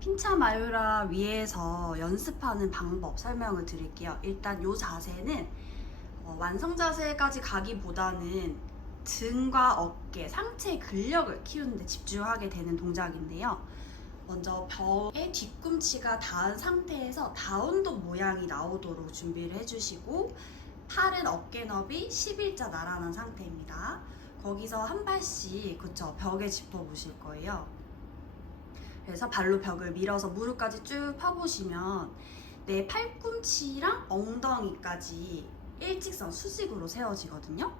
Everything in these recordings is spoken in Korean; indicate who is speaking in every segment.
Speaker 1: 핀차 마유라 위에서 연습하는 방법 설명을 드릴게요. 일단 이 자세는 어, 완성 자세까지 가기보다는 등과 어깨, 상체 근력을 키우는 데 집중하게 되는 동작인데요. 먼저 벽에 뒤꿈치가 닿은 상태에서 다운독 모양이 나오도록 준비를 해주시고 팔은 어깨 너비 11자 나란한 상태입니다. 거기서 한 발씩 그쵸 벽에 짚어 보실 거예요. 그래서 발로 벽을 밀어서 무릎까지 쭉 펴보시면 내 팔꿈치랑 엉덩이까지 일직선 수직으로 세워지거든요.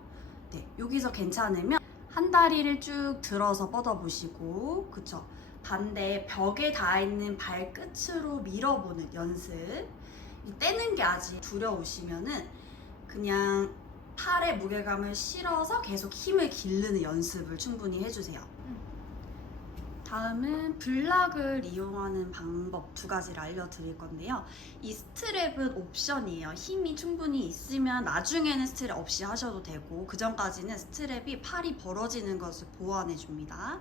Speaker 1: 네, 여기서 괜찮으면 한 다리를 쭉 들어서 뻗어보시고, 그쵸? 반대 벽에 닿아 있는 발끝으로 밀어보는 연습. 이 떼는 게 아직 두려우시면은 그냥 팔에 무게감을 실어서 계속 힘을 기르는 연습을 충분히 해주세요. 다음은 블락을 이용하는 방법 두 가지를 알려드릴 건데요. 이 스트랩은 옵션이에요. 힘이 충분히 있으면 나중에는 스트랩 없이 하셔도 되고 그 전까지는 스트랩이 팔이 벌어지는 것을 보완해 줍니다.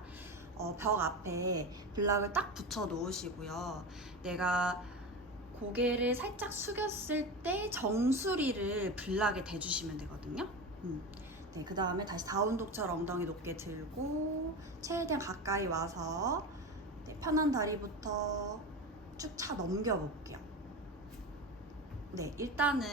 Speaker 1: 어, 벽 앞에 블락을 딱 붙여 놓으시고요. 내가 고개를 살짝 숙였을 때 정수리를 블락에 대주시면 되거든요. 음. 네, 그 다음에 다시 다운독처럼 엉덩이 높게 들고 최대한 가까이 와서 네, 편한 다리부터 쭉 차 넘겨볼게요. 네, 일단은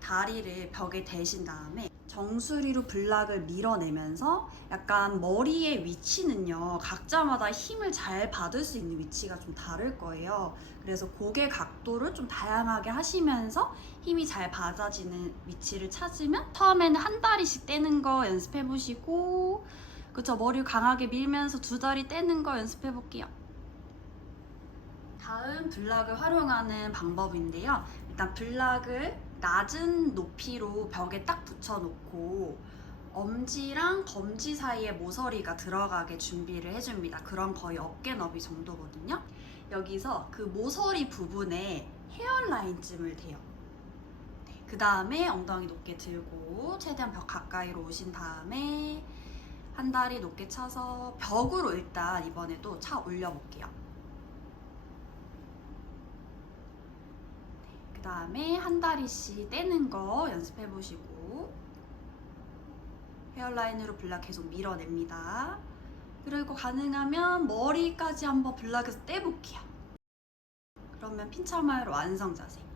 Speaker 1: 다리를 벽에 대신 다음에 정수리로 블락을 밀어내면서 약간 머리의 위치는요, 각자마다 힘을 잘 받을 수 있는 위치가 좀 다를 거예요. 그래서 고개 각도를 좀 다양하게 하시면서 힘이 잘 받아지는 위치를 찾으면 처음에는 한 다리씩 떼는 거 연습해 보시고 그쵸 머리 강하게 밀면서 두 다리 떼는 거 연습해 볼게요 다음 블락을 활용하는 방법인데요 일단 블락을 낮은 높이로 벽에 딱 붙여놓고 엄지랑 검지 사이에 모서리가 들어가게 준비를 해줍니다. 그럼 거의 어깨 너비 정도거든요. 여기서 그 모서리 부분에 헤어라인쯤을 대요. 그 다음에 엉덩이 높게 들고 최대한 벽 가까이로 오신 다음에 한 다리 높게 차서 벽으로 일단 이번에도 차 올려볼게요. 그 다음에 한 다리씩 떼는 거 연습해 보시고 헤어라인으로 블락 계속 밀어냅니다. 그리고 가능하면 머리까지 한번 블락에서 떼볼게요. 그러면 핀처마이로 완성 자세.